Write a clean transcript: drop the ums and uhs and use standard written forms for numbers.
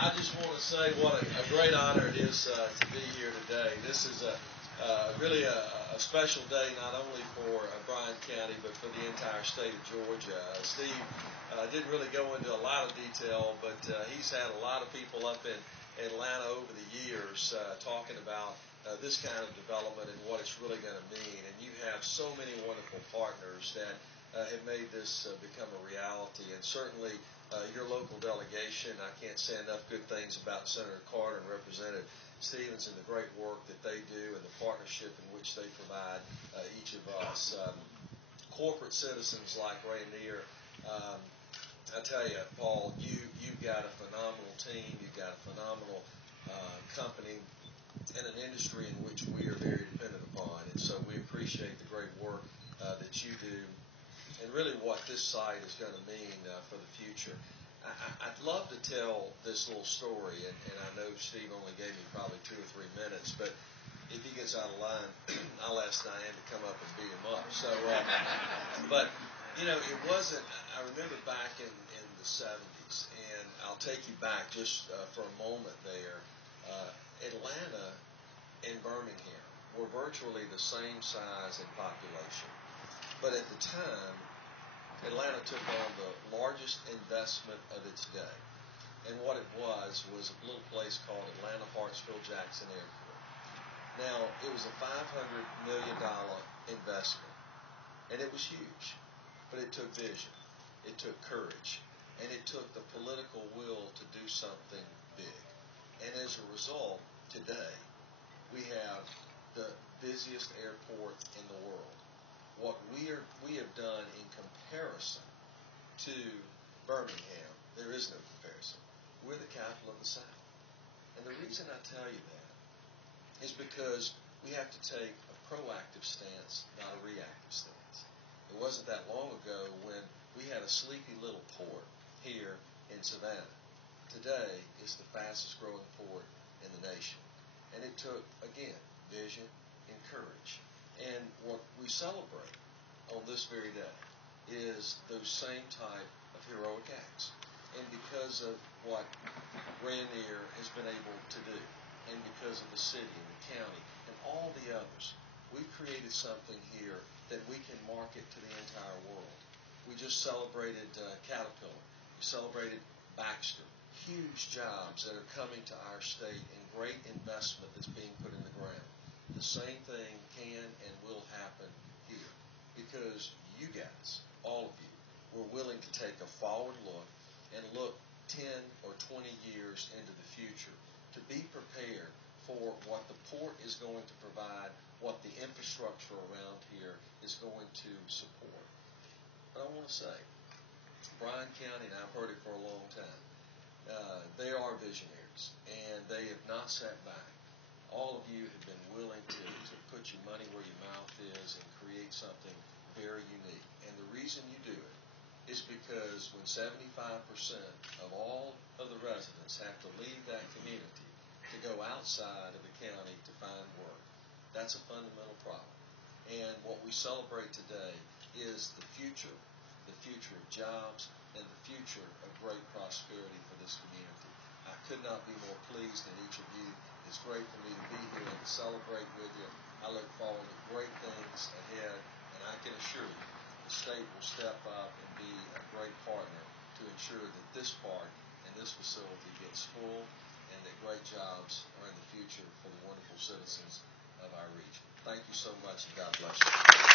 I just want to say what a great honor it is to be here today. This is really a special day, not only for Bryan County, but for the entire state of Georgia. Steve didn't really go into a lot of detail, but he's had a lot of people up in Atlanta over the years talking about this kind of development and what it's really going to mean. And you have so many wonderful partners that have made this become a reality. And certainly your local delegation, I can't say enough good things about Senator Carter and Representative Stevens and the great work that they do and the partnership in which they provide each of us. Corporate citizens like Rayonier, I tell you, Paul, you've got a phenomenal team, you've got a phenomenal company in an industry in which we are very dependent upon. And so we appreciate the great work that you do and really what this site is going to mean for the future. I'd love to tell this little story, and I know Steve only gave me probably 2 or 3 minutes, but if he gets out of line, I'll ask Diane to come up and beat him up. So, but, you know, it wasn't, I remember back in the 70s, and I'll take you back just for a moment there. Atlanta and Birmingham were virtually the same size in population. But at the time, Atlanta took on the largest investment of its day. And what it was a little place called Atlanta Hartsfield-Jackson Airport. Now, it was a $500 million investment. And it was huge. But it took vision. It took courage. And it took the political will to do something big. And as a result, today, we have the busiest airport in the world. What we have done in comparison to Birmingham, there is no comparison. We're the capital of the South. And the reason I tell you that is because we have to take a proactive stance, not a reactive stance. It wasn't that long ago when we had a sleepy little port here in Savannah. Today, it's the fastest growing port in the nation. And it took, again, vision and courage. And what we celebrate on this very day is those same type of heroic acts. And because of what Rayonier has been able to do, and because of the city and the county and all the others, we've created something here that we can market to the entire world. We just celebrated Caterpillar. We celebrated Baxter. Huge jobs that are coming to our state and great investment that's being put in the ground. The same thing can and will happen here because you guys, all of you, were willing to take a forward look and look 10 or 20 years into the future to be prepared for what the port is going to provide, what the infrastructure around here is going to support. But I want to say, Bryan County, and I've heard it for a long time, they are visionaries, and they have not sat back. All of you have been willing to put your money where your mouth is and create something very unique. And the reason you do it is because when 75% of all of the residents have to leave that community to go outside of the county to find work, that's a fundamental problem. And what we celebrate today is the future of jobs, and the future of great prosperity for this community. I could not be more pleased than each of you. It's great for me to be here and to celebrate with you. I look forward to great things ahead, and I can assure you the state will step up and be a great partner to ensure that this park and this facility gets full and that great jobs are in the future for the wonderful citizens of our region. Thank you so much, and God bless you.